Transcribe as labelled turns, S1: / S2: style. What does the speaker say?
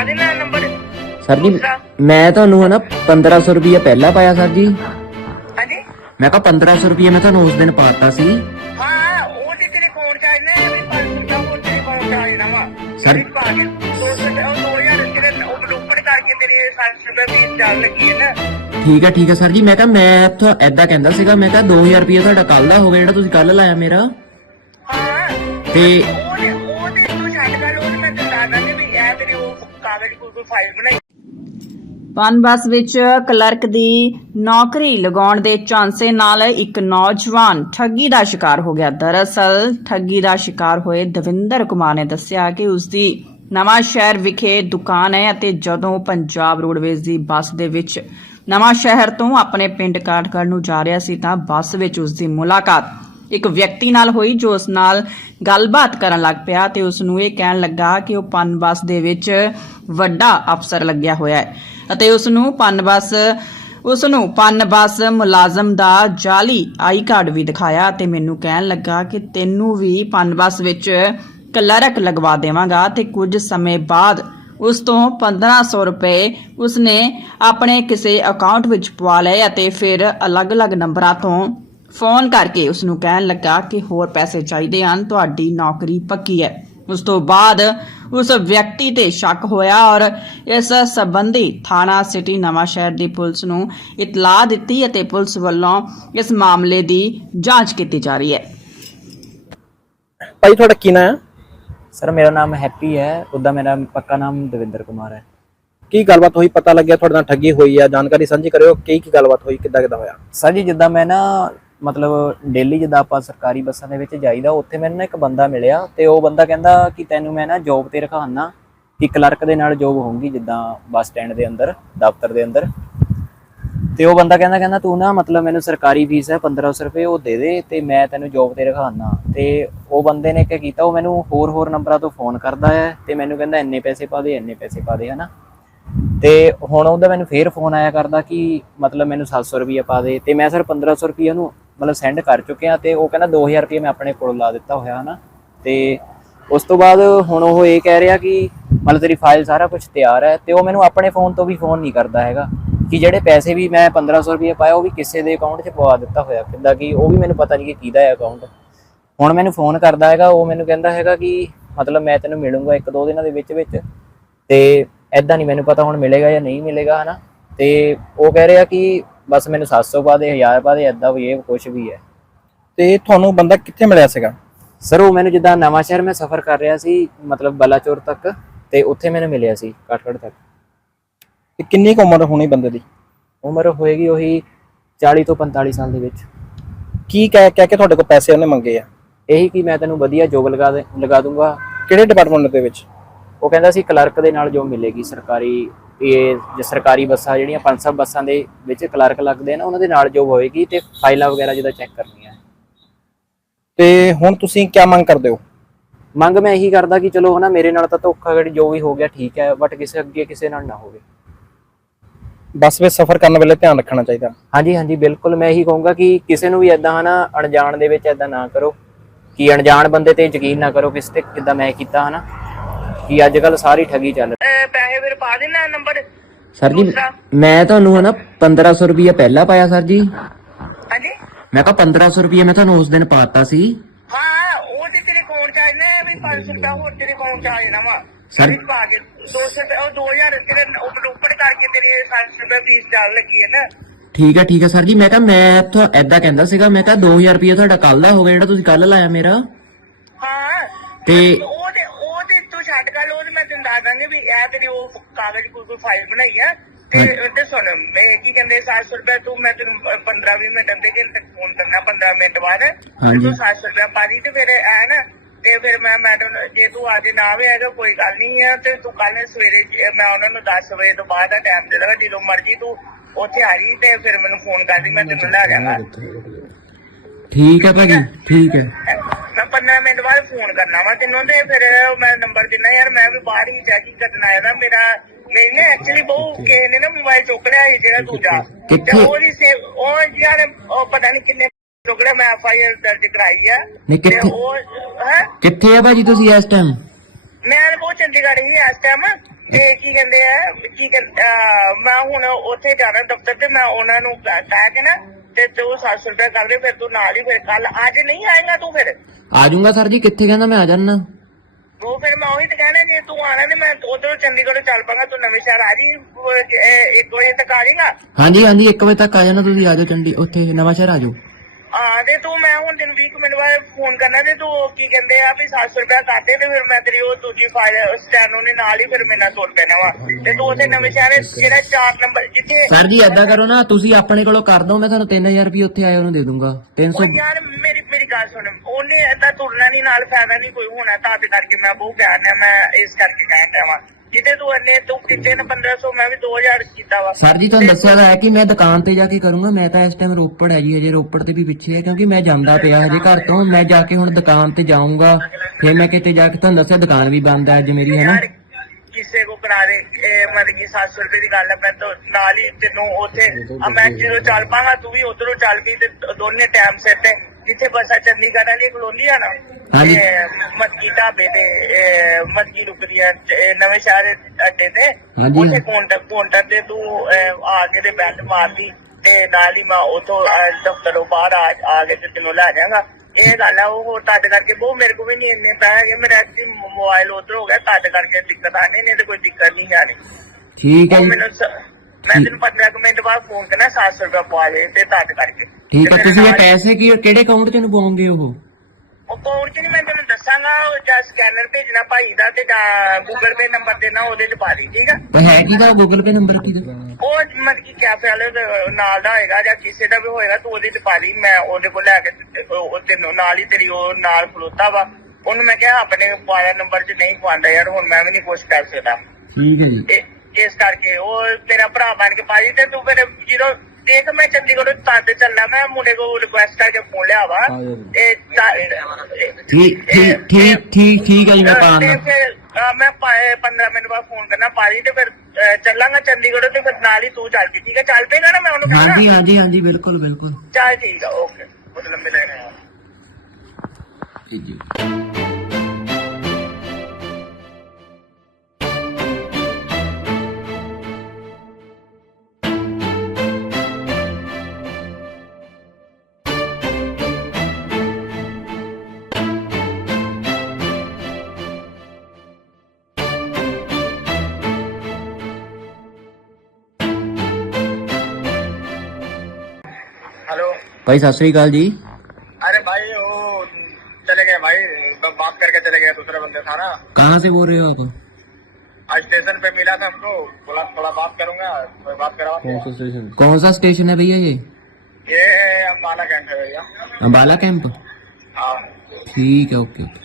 S1: देना number
S2: sir जी
S1: दूसरा।
S2: मैं ਤੁਹਾਨੂੰ है ना 1500 रुपया पहला पाया सर जी।
S1: हाँ जी
S2: मैं कहा 1500 रुपया मैं ਤੁਹਾਨੂੰ उस दिन पाता सी।
S1: हाँ वो ते तेरे अकाउंट च आने भी 500 रुपया वो तेरे अकाउंट च आ जाना वा
S2: सर-
S1: सर पा के 2000 तेरे ओपन करके तेरे 700 रुपया फीस डाल लगी है ना।
S2: ठीक है सर जी। मैं कहा मैं तो ऐदा कहंदा सीगा, मैं कहा 2000 रुपया ਤੁਹਾਡਾ ਕੱਲ ਦਾ ਹੋਵੇ ਜਿਹੜਾ ਤੁਸੀਂ ਕੱਲ ਲਾਇਆ ਮੇਰਾ।
S1: हाँ
S2: ਤੇ
S1: ਉਹ ਤੇ ਤੂੰ ਛੱਡ ਕਰ ਉਹ ਮੈਂ ਤੇ ਦੱਸ ਦਾਂਗੀ ਵੀ ਇਹ ਤੇਰੀ ਉਹ ਕਾਗਜ਼ ਕੋਈ ਫਾਈਲ ਬਣਾਈ।
S3: ਪਨ ਬੱਸ ਵਿੱਚ ਕਲਰਕ ਦੀ ਨੌਕਰੀ ਲਗਾਉਣ ਦੇ ਝਾਂਸੇ ਨਾਲ ਇੱਕ ਨੌਜਵਾਨ ਠੱਗੀ ਦਾ ਸ਼ਿਕਾਰ ਹੋ ਗਿਆ। ਦਰਅਸਲ ਠੱਗੀ ਦਾ ਸ਼ਿਕਾਰ ਹੋਏ ਦਵਿੰਦਰ ਕੁਮਾਰ ਨੇ ਦੱਸਿਆ ਕਿ ਉਸ ਦੀ ਨਵਾਂ ਸ਼ਹਿਰ ਵਿਖੇ ਦੁਕਾਨ ਹੈ ਅਤੇ ਜਦੋਂ ਪੰਜਾਬ ਰੋਡਵੇਜ਼ ਦੀ ਬੱਸ ਦੇ ਵਿੱਚ ਨਵਾਂ ਸ਼ਹਿਰ ਤੋਂ ਆਪਣੇ ਪਿੰਡ ਕਾਠਗੜ੍ਹ ਨੂੰ ਜਾ ਰਿਹਾ ਸੀ ਤਾਂ ਬੱਸ ਵਿੱਚ ਉਸ ਦੀ ਮੁਲਾਕਾਤ ਇੱਕ ਵਿਅਕਤੀ ਨਾਲ ਹੋਈ ਜੋ ਉਸ ਨਾਲ ਗੱਲਬਾਤ ਕਰਨ ਲੱਗ ਪਿਆ ਤੇ ਉਸ ਨੂੰ ਇਹ ਕਹਿਣ ਲੱਗਾ ਕਿ ਉਹ ਪਨ ਬੱਸ ਦੇ ਵਿੱਚ ਵੱਡਾ ਅਫਸਰ ਲੱਗਿਆ ਹੋਇਆ ਹੈ ਅਤੇ ਉਸ ਨੂੰ ਪਨ ਬੱਸ ਮੁਲਾਜ਼ਮ ਦਾ ਜਾਲੀ ਆਈ ਕਾਰਡ ਵੀ ਦਿਖਾਇਆ ਤੇ ਮੈਨੂੰ ਕਹਿਣ ਲੱਗਾ ਕਿ ਤੈਨੂੰ ਵੀ ਪਨ ਬੱਸ ਵਿੱਚ ਕਲਰਕ ਲਗਵਾ ਦੇਵਾਂਗਾ ਤੇ ਕੁਝ ਸਮੇਂ ਬਾਅਦ ਉਸ ਤੋਂ 1500 ਰੁਪਏ ਉਸਨੇ ਆਪਣੇ ਕਿਸੇ ਅਕਾਊਂਟ ਵਿੱਚ ਪਵਾ ਲਏ ਅਤੇ ਫਿਰ ਅਲੱਗ-ਅਲੱਗ ਨੰਬਰਾਂ ਤੋਂ ਫੋਨ ਕਰਕੇ ਉਸ ਨੂੰ ਕਹਿਣ ਲੱਗਾ ਕਿ ਹੋਰ ਪੈਸੇ ਚਾਹੀਦੇ ਹਨ, ਤੁਹਾਡੀ ਨੌਕਰੀ ਪੱਕੀ ਹੈ। ਉਸ ਤੋਂ ਬਾਅਦ ਉਸ ਵਿਅਕਤੀ ਤੇ ਸ਼ੱਕ ਹੋਇਆ ਔਰ ਇਸ ਸੰਬੰਧੀ ਥਾਣਾ ਸਿਟੀ ਨਵਾਂ ਸ਼ਹਿਰ ਦੀ ਪੁਲਿਸ ਨੂੰ ਇਤਲਾਹ ਦਿੱਤੀ ਅਤੇ ਪੁਲਿਸ ਵੱਲੋਂ ਇਸ ਮਾਮਲੇ ਦੀ ਜਾਂਚ ਕੀਤੀ ਜਾ ਰਹੀ ਹੈ।
S4: ਭਾਈ ਤੁਹਾਡਾ ਕੀ ਨਾਮ ਹੈ?
S5: सर मेरा नाम हैप्पी है, उदा मेरा पक्का नाम दविंदर कुमार है।
S4: ਕੀ ਗੱਲਬਾਤ ਹੋਈ? ਪਤਾ ਲੱਗਿਆ ਤੁਹਾਡੇ ਨਾਲ ਠੱਗੀ ਹੋਈ ਆ, ਜਾਣਕਾਰੀ ਸਾਂਝੀ ਕਰਿਓ। ਕੀ ਗੱਲਬਾਤ ਹੋਈ, ਕਿੱਦਾਂ ਹੋਇਆ?
S5: सर जी जिद्दां मैं ना मतलब डेली जिद्दां ਆਪਾਂ ਸਰਕਾਰੀ ਬੱਸਾਂ ਦੇ ਵਿੱਚ ਜਾਈਦਾ, ਉੱਥੇ ਮੈਨੂੰ ਨਾ ਇੱਕ ਬੰਦਾ ਮਿਲਿਆ ਤੇ ਉਹ ਬੰਦਾ ਕਹਿੰਦਾ ਕਿ ਤੈਨੂੰ ਮੈਂ ਨਾ ਜੌਬ ਤੇ ਰਖਾਉਣਾ ਕਿ ਕਲਰਕ ਦੇ ਨਾਲ ਜੌਬ ਹੋਊਗੀ ਜਿੱਦਾਂ ਬੱਸ ਸਟੈਂਡ ਦੇ ਅੰਦਰ ਦਫ਼ਤਰ ਦੇ ਅੰਦਰ। ਤੇ ਉਹ ਬੰਦਾ ਕਹਿੰਦਾ ਤੂੰ ਨਾ ਮਤਲਬ ਮੈਨੂੰ ਸਰਕਾਰੀ ਫੀਸ ਹੈ 1500 ਰੁਪਏ ਉਹ ਦੇ ਦੇ ਤੇ ਮੈਂ ਤੈਨੂੰ ਜੌਬ ਤੇ ਰਖਾਉਣਾ। ਤੇ ਉਹ ਬੰਦੇ ਨੇ ਕੀ ਕੀਤਾ, ਉਹ ਮੈਨੂੰ ਹੋਰ ਨੰਬਰਾਂ ਤੋਂ ਫੋਨ ਕਰਦਾ ਹੈ ਤੇ ਮੈਨੂੰ ਕਹਿੰਦਾ ਇੰਨੇ ਪੈਸੇ ਪਾ ਦੇ ਹਨਾ। ਤੇ ਹੁਣ ਉਹਦਾ ਮੈਨੂੰ ਫੇਰ ਫੋਨ ਆਇਆ ਕਰਦਾ ਕਿ ਮਤਲਬ ਮੈਨੂੰ 700 ਰੁਪਏ ਪਾ ਦੇ ਤੇ ਮੈਂ ਸਰ 1500 ਰੁਪਏ ਉਹਨੂੰ ਮਤਲਬ ਸੈਂਡ ਕਰ ਚੁੱਕਿਆ ਤੇ ਉਹ ਕਹਿੰਦਾ 2000 ਰੁਪਏ ਮੈਂ ਆਪਣੇ ਕੋਲ ਲਾ ਦਿੱਤਾ ਹੋਇਆ ਹਨਾ। ਤੇ ਉਸ ਤੋਂ ਬਾਅਦ ਹੁਣ ਉਹ ਇਹ ਕਹਿ ਰਿਹਾ ਕਿ ਮਤਲਬ ਤੇਰੀ ਫਾਈਲ ਸਾਰਾ ਕੁਝ ਤਿਆਰ ਹੈ ਤੇ ਉਹ ਮੈਨੂੰ ਆਪਣੇ ਫੋਨ ਤੋਂ ਵੀ ਫੋਨ ਨਹੀਂ ਕਰਦਾ ਹੈਗਾ ਕਿ ਜਿਹੜੇ ਪੈਸੇ ਵੀ ਮੈਂ 1500 ਰੁਪਏ ਪਾਇਆ ਉਹ ਵੀ ਕਿਸੇ ਦੇ ਅਕਾਊਂਟ 'ਚ ਪਵਾ ਦਿੱਤਾ ਹੋਇਆ, ਕਿੱਦਾਂ ਕਿ ਉਹ ਵੀ ਮੈਨੂੰ ਪਤਾ ਨਹੀਂ ਕਿ ਕਿਹਦਾ ਹੈ ਅਕਾਊਂਟ। ਹੁਣ ਮੈਨੂੰ ਫੋਨ ਕਰਦਾ ਹੈਗਾ, ਉਹ ਮੈਨੂੰ ਕਹਿੰਦਾ ਹੈਗਾ ਕਿ ਮਤਲਬ ਮੈਂ ਤੈਨੂੰ ਮਿਲੂੰਗਾ 1-2 ਦਿਨਾਂ ਦੇ ਵਿੱਚ ਤੇ ਐਦਾਂ ਨਹੀਂ ਮੈਨੂੰ ਪਤਾ ਹੁਣ ਮਿਲੇਗਾ ਜਾਂ ਨਹੀਂ ਮਿਲੇਗਾ ਹਨਾ। ਤੇ ਉਹ ਕਹਿ ਰਿਹਾ ਕਿ ਬਸ ਮੈਨੂੰ 700 ਪਾ ਦੇ 1000 ਪਾ ਦੇ, ਐਦਾਂ ਵੀ ਇਹ ਕੁਛ ਵੀ ਹੈ।
S4: ਤੇ ਤੁਹਾਨੂੰ ਬੰਦਾ ਕਿੱਥੇ ਮਿਲਿਆ ਸੀਗਾ?
S5: ਸਰ ਉਹ ਮੈਨੂੰ ਜਿੱਦਾਂ ਨਵਾਂ ਸ਼ਹਿਰ ਮੈਂ ਸਫ਼ਰ ਕਰ ਰਿਹਾ ਸੀ ਮਤਲਬ ਬਲਾਚੌਰ ਤੱਕ ਤੇ ਉੱਥੇ ਮੈਨੂੰ ਮਿਲਿਆ ਸੀ ਕਾਠਗੜ੍ਹ ਤੱਕ।
S4: ਤੇ ਕਿੰਨੀ ਕੁ ਉਮਰ ਹੋਣੀ ਬੰਦੇ ਦੀ?
S5: ਉਮਰ ਹੋਏਗੀ ਉਹੀ 40 ਤੋਂ 45 ਸਾਲ ਦੇ ਵਿੱਚ।
S4: ਕੀ ਕਹਿ ਕੇ ਤੁਹਾਡੇ ਕੋਲ ਪੈਸੇ ਉਹਨੇ ਮੰਗੇ ਆ?
S5: ਇਹੀ ਕਿ ਮੈਂ ਤੈਨੂੰ ਵਧੀਆ ਜੋਬ ਲਗਾ ਦੂੰਗਾ।
S4: ਕਿਹੜੇ ਡਿਪਾਰਟਮੈਂਟ ਦੇ ਵਿੱਚ?
S5: ਉਹ ਕਹਿੰਦਾ ਸੀ ਕਲਰਕ ਦੇ ਨਾਲ ਜੋ ਮਿਲੇਗੀ ਸਰਕਾਰੀ, ਇਹ ਸਰਕਾਰੀ ਬੱਸਾਂ ਜਿਹੜੀਆਂ 500 ਬੱਸਾਂ ਦੇ ਵਿੱਚ ਕਲਰਕ ਲੱਗਦੇ ਨੇ ਉਹਨਾਂ ਦੇ ਨਾਲ ਜੋਬ ਹੋਏਗੀ ਤੇ ਫਾਈਲਾਂ ਵਗੈਰਾ ਜਿਹਦਾ ਚੈੱਕ ਕਰਨੀਆਂ।
S4: ਤੇ ਹੁਣ ਤੁਸੀਂ ਕੀ ਮੰਗ ਕਰਦੇ ਹੋ?
S5: ਮੰਗ ਮੈਂ ਇਹੀ ਕਰਦਾ ਕਿ ਚਲੋ ਹਨਾ ਮੇਰੇ ਨਾਲ ਤਾਂ ਧੋਖਾਧੜੀ ਜੋ ਵੀ ਹੋ ਗਿਆ ਠੀਕ ਹੈ, ਬਟ ਕਿਸੇ ਨਾਲ ਨਾ ਹੋਵੇ।
S4: ਬੱਸ ਵਿੱਚ ਸਫ਼ਰ ਕਰਨ ਵੇਲੇ ਧਿਆਨ ਰੱਖਣਾ ਚਾਹੀਦਾ।
S5: ਹਾਂਜੀ ਬਿਲਕੁਲ, ਮੈਂ ਇਹੀ ਕਹੂੰਗਾ ਕਿ ਕਿਸੇ ਨੂੰ ਵੀ ਏਦਾਂ ਹਨਾ ਅਣਜਾਣ ਦੇ ਵਿੱਚ ਏਦਾਂ ਨਾ ਕਰੋ ਕਿ ਅਣਜਾਣ ਬੰਦੇ ਤੇ ਯਕੀਨ ਨਾ ਕਰੋ ਕਿਸੇ ਤੇ, ਜਿੱਦਾਂ ਮੈਂ ਕੀਤਾ ਹਨਾ ਕਿ ਅੱਜ ਕੱਲ ਸਾਰੀ ਠੱਗੀ ਚੱਲ
S1: ਪੈਸੇ ਫਿਰ ਪਾ ਦੇਣਾ ਨੰਬਰ
S2: ਸਰ ਜੀ
S1: दूसरा।
S2: मैं ਤੁਹਾਨੂੰ है ना 1500 रुपया पहला पाया सर जी।
S1: हाँ जी
S2: मैं कहा 1500 रुपया मैं ਤੁਹਾਨੂੰ उस दिन पाता सी।
S1: हाँ वो ते तेरे अकाउंट च आने भी 500 रुपया और तेरे अकाउंट च आ जाना वा
S2: सर-
S1: पा के 2000 तेरे ओपन करके तेरे 700 रुपया फीस डाल लगी है ना।
S2: ਠੀਕ ਹੈ ਸਰ ਜੀ। ਮੈਂ ਕਹਾ ਮੈਂ ਤਾਂ ਐਦਾ ਕਹਿੰਦਾ ਸੀਗਾ, ਮੈਂ ਕਹਾ 2000 ਰੁਪਇਆ ਤੁਹਾਡਾ ਕੱਲ ਦਾ ਹੋਵੇ ਜਿਹੜਾ ਤੁਸੀਂ ਕੱਲ ਲਾਇਆ ਮੇਰਾ।
S1: ਹਾਂ
S2: ਤੇ
S1: ਉਹ ਤੇ ਤੂੰ ਛੱਡ ਕਰ ਉਹ ਮੈਂ ਤੈਨੂੰ ਦੱਸ ਦਾਂਗੀ ਵੀ ਇਹ ਤੇਰੀ ਉਹ ਕਾਗਜ਼ ਕੋਈ ਫਾਈਲ ਬਣਾਈ ਆ ਤੇ ਸੁਣ ਮੈਂ ਕੀ ਕਹਿੰਦੇ 700 ਰੁਪਇਆ ਤੂੰ ਮੈਂ ਤੈਨੂੰ 15-20 ਮਿੰਟ ਦੇ ਘੰਟੇ ਤੱਕ ਫੋਨ ਕਰਨਾ 15 ਮਿੰਟ ਬਾਅਦ ਤੂੰ 700 ਰੁਪਇਆ ਪਾ ਦੀ ਤੇ ਫਿਰ ਐ ਨਾ ਤੇ ਫਿਰ ਮੈਂ ਮੈਡਮ ਜੇ ਤੂੰ ਅੱਜ ਨਾ ਵੀ ਆਏਗਾ ਕੋਈ ਗੱਲ ਨਹੀਂ ਆ ਤੇ ਤੂੰ ਕੱਲ ਸਵੇਰੇ ਮੈਂ ਉਹਨਾਂ ਨੂੰ 10 ਵਜੇ ਤੋਂ ਬਾਅਦ ਦਾ ਟਾਈਮ ਦੇ ਦਾਂਗਾ, ਜਦੋਂ ਮਰਜੀ ਤੂੰ ਉੱਥੇ ਆ ਰਹੀ ਤੇ ਫਿਰ ਮੈਨੂੰ ਫੋਨ ਕਰਦੀ, ਮੈਂ ਤੈਨੂੰ ਲੈ ਜਾਵਾਂਗਾ।
S2: ਠੀਕ ਹੈ ਭਾਜੀ, ਠੀਕ ਹੈ।
S1: ਮੈਂ 15 ਮਿੰਟ ਬਾਅਦ ਫੋਨ ਕਰਨਾ ਵਾ ਤੈਨੂੰ ਤੇ ਫਿਰ ਮੈਂ ਨੰਬਰ ਦਿੰਦਾ। ਯਾਰ ਮੈਂ ਵੀ ਬਾਹਰ ਹੀ ਚੈਕਿੰਗ ਕਰਨ ਆਇਆ ਦਾ, ਮੇਰਾ ਨਾ ਐਕਚੁਅਲੀ ਬਹੁਤ ਕਿਸੇ ਨੇ ਨਾ ਮੋਬਾਈਲ ਚੁੱਕ ਲਿਆ ਸੀ ਜਿਹੜਾ ਦੂਜਾ ਤੇ ਉਹਦੀ ਉਹ ਯਾਰ ਉਹ ਪਤਾ ਨਹੀਂ ਕਿੰਨੇ ਚੁੱਕ ਲਿਆ। ਮੈਂ FIR ਦਰਜ ਕਰਾਈ ਆ ਤੇ ਉਹ
S2: ਕਿੱਥੇ ਆ ਭਾਜੀ ਤੁਸੀਂ ਇਸ ਟਾਈਮ?
S1: ਮੈਂ ਬਹੁਤ ਚੰਡੀਗੜ੍ਹ ਹੀ ਇਸ ਟਾਈਮ ਤੇ ਕੀ ਕਹਿੰਦੇ ਆ ਮੈਂ ਹੁਣ ਉੱਥੇ ਜਾਣਾ ਦਫ਼ਤਰ ਤੇ ਮੈਂ ਉਹਨਾਂ ਨੂੰ ਕਹਿ ਕੇ ਨਾ ਤੇ ਤੂੰ 700 ਰੁਪਏ ਕਰ ਦੇ, ਫਿਰ ਤੂੰ ਨਾਲ ਹੀ ਫਿਰ ਕੱਲ ਅੱਜ ਨਹੀਂ ਆਏਗਾ ਤੂੰ ਫਿਰ
S2: ਆ ਜਾਊਂਗਾ ਸਰ ਜੀ, ਕਿੱਥੇ ਕਹਿੰਦਾ ਮੈਂ ਆ ਜਾਣਾ।
S1: ਉਹ ਫਿਰ ਮੈਂ ਉਹੀ ਤਾਂ ਕਹਿਣਾ, ਜੇ ਤੂੰ ਆਣਾ ਤੇ ਮੈਂ ਉਧਰੋਂ ਚੰਡੀਗੜ੍ਹ ਚੱਲ ਪਾਂਗਾ, ਤੂੰ ਨਵੇਂ ਸ਼ਹਿਰ ਆ ਜੀ 1 ਵਜੇ ਤੱਕ ਆ ਜਾਏਗਾ।
S2: ਹਾਂਜੀ ਹਾਂਜੀ 1 ਵਜੇ ਤੱਕ ਆ ਜਾਣਾ ਤੁਸੀਂ, ਆ ਜਾਓ ਉੱਥੇ ਨਵਾਂ ਸ਼ਹਿਰ ਆ ਜਾਓ।
S1: ਹਾਂ ਤੇ ਤੂੰ ਮੈਂ ਹੁਣ ਤੈਨੂੰ 20 ਮਿੰਟ ਬਾਅਦ ਫੋਨ ਕਰਨਾ ਤੇ ਤੂੰ ਕੀ ਕਹਿੰਦੇ ਆ ਵੀ 700 ਰੁਪਏ ਕਰਦੇ ਤੇ ਫਿਰ ਮੈਂ ਤੇਰੀ ਉਹ ਦੂਜੀ ਫਾਈਲ ਸਟੈਨੋ ਨੇ ਨਾਲ ਹੀ ਫਿਰ ਮੇਰੇ ਨਾਲ ਤੁਰ ਪੈਣਾ ਵਾ ਤੇ ਤੂੰ ਉੱਥੇ ਨਵੇਂ ਸ਼ਹਿਰ ਜਿਹੜਾ 4 ਨੰਬਰ ਜਿੱਥੇ
S2: ਸਰ ਜੀ ਏਦਾਂ ਕਰੋ ਨਾ, ਤੁਸੀਂ ਆਪਣੇ ਕੋਲੋਂ ਕਰ ਦਿਓ, ਮੈਂ ਤੁਹਾਨੂੰ 3000 ਰੁਪਏ ਉੱਥੇ ਆਏ ਉਹਨੂੰ ਦੇ ਦੂੰਗਾ। 300
S1: ਉਹ ਯਾਰ ਮੇਰੀ ਗੱਲ ਸੁਣ, ਉਹਨੇ ਏਦਾਂ ਤੁਰਨਾ ਨਹੀਂ, ਨਾਲ ਫਾਇਦਾ ਨਹੀਂ ਕੋਈ ਹੋਣਾ, ਤਾਂ ਕਰਕੇ ਮੈਂ ਬਹੁਤ ਕਹਿਣਾ, ਮੈਂ ਇਸ ਕਰਕੇ ਕਹਿਣ ਵਾ ਜਿੱਤੇ ਤੂੰ ਇੰਨੇ ਤੂੰ ਕਿਤੇ ਨਾ 1500 ਮੈਂ ਵੀ 2000 ਕੀਤਾ ਵਾ।
S2: ਸਰ ਜੀ ਤੁਹਾਨੂੰ ਦੱਸਿਆ ਤਾਂ ਹੈ ਕਿ ਮੈਂ ਦੁਕਾਨ ਤੇ ਜਾ ਕੇ ਕਰੂੰਗਾ, ਮੈਂ ਤਾਂ ਇਸ ਟਾਈਮ ਰੋਪੜ ਹੈ ਜੀ, ਹਜੇ ਰੋਪੜ ਤੇ ਵੀ ਪਿੱਛੇ ਹੈ ਕਿਉਂਕਿ ਮੈਂ ਜਾਂਦਾ ਪਿਆ ਹਜੇ ਘਰ ਤੋਂ, ਮੈਂ ਜਾ ਕੇ ਹੁਣ ਦੁਕਾਨ ਤੇ ਜਾਊਂਗਾ, ਫਿਰ ਮੈਂ ਕਿਤੇ ਜਾ ਕੇ ਤੁਹਾਨੂੰ ਦੱਸਿਆ ਦੁਕਾਨ ਵੀ ਬੰਦ ਹੈ ਅੱਜ ਮੇਰੀ, ਹੈ ਨਾ।
S1: ਕਿਸੇ ਕੋ ਕਰਾ ਦੇ ਮਤਲਬ ਕਿ 700 ਰੁਪਏ ਦੀ ਗੱਲ ਹੈ, ਮੈਂ ਤਾਂ ਨਾਲ ਹੀ ਤੈਨੂੰ ਉੱਥੇ ਮੈਂ ਜਦੋਂ ਚੱਲ ਪਾਂਗਾ ਤੂੰ ਵੀ ਉਧਰੋਂ ਚੱਲ ਪਈ ਤੇ ਦੋਨੇ ਟਾਈਮ ਸਿਰ ਤੇ ਜਿੱਥੇ ਬੱਸਾਂ ਚੰਡੀਗੜ੍ਹ ਵਾਲੀ ਕਲੋਨੀ ਆ ਨਾ,
S2: ਹਾਂਜੀ।
S1: ਮੱਕੀ ਢਾਬੇ ਤੇ ਮੱਕੀ ਰੁਕਦੀ ਆ ਨਵੇਂ ਸ਼ਹਿਰ ਅੱਡੇ ਤੇ,
S2: ਹਾਂਜੀ।
S1: ਉੱਥੇ ਕਾਊਂਟਰ ਤੇ ਤੂੰ ਆ ਕੇ ਤੇ ਬੈਲ ਮਾਰਦੀ ਤੇ ਨਾਲ ਹੀ ਮੈਂ ਉਥੋਂ ਦਫ਼ਤਰੋਂ ਬਾਹਰ ਆ ਕੇ ਤੇ ਤੈਨੂੰ ਲੈ ਜਾਵਾਂਗਾ। ਇਹ ਗੱਲ ਆ, ਉਹ ਤਦ ਕਰਕੇ ਬਹੁਤ ਮੇਰੇ ਕੋਲ ਵੀ ਨਹੀਂ ਇੰਨੇ ਪੈਸੇ ਹੈਗੇ, ਮੇਰਾ ਐਕਚੁਅਲੀ ਮੋਬਾਈਲ ਉਧਰ ਹੋ ਗਿਆ ਤਦ ਕਰਕੇ ਦਿੱਕਤ ਆਣੀ, ਨਹੀਂ ਤੇ ਕੋਈ ਦਿੱਕਤ ਨਹੀਂ ਆਣੀ।
S2: ਠੀਕ ਹੈ ਜੀ,
S1: ਮੈਂ ਤੈਨੂੰ 15 ਮਿੰਟ ਬਾਅਦ ਫੋਨ ਕਰਨਾ 700 ਰੁਪਏ ਪਵਾ ਦੇ ਤੇ ਤਦ ਕਰਕੇ।
S2: ਠੀਕ ਹੈ। ਤੁਸੀਂ ਇਹ ਪੈਸੇ ਕਿਹੜੇ ਅਕਾਊਂਟ 'ਚ ਨੂੰ ਪਾਉਂਗੇ ਉਹ
S1: ਅਕਾਊਂਟ 'ਚ ਨਹੀਂ ਮੈਂ ਤੈਨੂੰ ਦੱਸਾਂਗਾ, ਜਾਂ ਸਕੈਨਰ ਭੇਜਣਾ ਭਾਈ ਦਾ ਤੇ ਜਾਂ ਗੂਗਲ ਪੇ ਨੰਬਰ ਦੇਣਾ ਉਹਦੇ 'ਚ ਪਾ ਦੀ, ਠੀਕ ਆ।
S2: ਹੈ ਕਿਹਦਾ ਗੂਗਲ ਪੇ ਨੰਬਰ ਕਿਹਦਾ?
S1: ਉਹ ਮਤਲਬ ਕਿ ਕੈਫੇ ਵਾਲੇ ਦੇ ਨਾਲ ਦਾ ਹੋਏਗਾ ਜਾਂ ਕਿਸੇ ਦਾ ਵੀ ਹੋਏਗਾ, ਤੂੰ ਉਹਦੇ 'ਚ ਪਾ ਦੀ, ਮੈਂ ਉਹਦੇ ਕੋਲ ਲੈ ਕੇ ਉਹ ਤੈਨੂੰ ਨਾਲ ਹੀ ਤੇਰੀ ਉਹ ਨਾਲ ਖਲੋਤਾ ਵਾ, ਉਹਨੂੰ ਮੈਂ ਕਿਹਾ ਆਪਣੇ ਪਾਇਆ ਨੰਬਰ 'ਚ ਨਹੀਂ ਪਾਉਂਦਾ ਯਾਰ, ਹੁਣ ਮੈਂ ਵੀ ਨਹੀਂ ਕੁਛ ਕਰ ਸਕਦਾ।
S2: ਠੀਕ ਹੈ ਜੀ।
S1: ਇਸ ਕਰਕੇ ਉਹ ਤੇਰਾ ਭਰਾ ਬਣ ਕੇ ਪਾਜੀ ਤੇ ਤੂੰ ਫਿਰ ਜਦੋਂ ਦੇਖ ਮੈਂ ਚੰਡੀਗੜ੍ਹ ਤਦ ਚੱਲਣਾ, ਮੈਂ ਮੁੰਡੇ ਕੋਲ ਰਿਕੁਐਸਟ ਕਰਕੇ ਫੋਨ ਲਿਆ ਵਾ ਤੇ
S2: ਠੀਕ ਹੈ ਜੀ, ਮੈਂ ਪਾਉਂਦਾ।
S1: ਫਿਰ ਮੈਂ 15 ਮਿੰਟ ਬਾਅਦ ਫੋਨ ਕਰਨਾ ਪਾਜੀ ਤੇ ਫਿਰ ਚੱਲਾਂਗਾ ਚੰਡੀਗੜ੍ਹ ਤੇ ਫਿਰ ਨਾਲ ਹੀ ਤੂੰ ਚੱਲ ਪਈ, ਠੀਕ ਹੈ। ਚੱਲ ਪਏਗਾ ਨਾ, ਮੈਂ ਉਹਨੂੰ ਕਹਿਣਾ।
S2: ਹਾਂਜੀ ਹਾਂਜੀ ਹਾਂਜੀ ਬਿਲਕੁਲ ਬਿਲਕੁਲ।
S1: ਚੱਲ ਠੀਕ ਆ, ਓਕੇ, ਬਹੁਤ ਲੰਬੇ ਲੈਣੇ ਆ।
S2: ਠੀਕ ਜੀ।
S1: हेलो
S2: भाई सत श्री अकाल जी।
S1: अरे भाई वो चले गए भाई, बात करके चले गए, दूसरे बंदे था ना।
S2: कहाँ से बोल रहे हो आप?
S1: आज स्टेशन पे मिला था हमको, बोला थोड़ा बात करूंगा, कोई बात कराओ।
S2: कौन सा स्टेशन है भैया
S1: ये अम्बाला कैंट है भैया।
S2: अम्बाला कैंप।
S1: हाँ
S2: ठीक है, ओके ओके।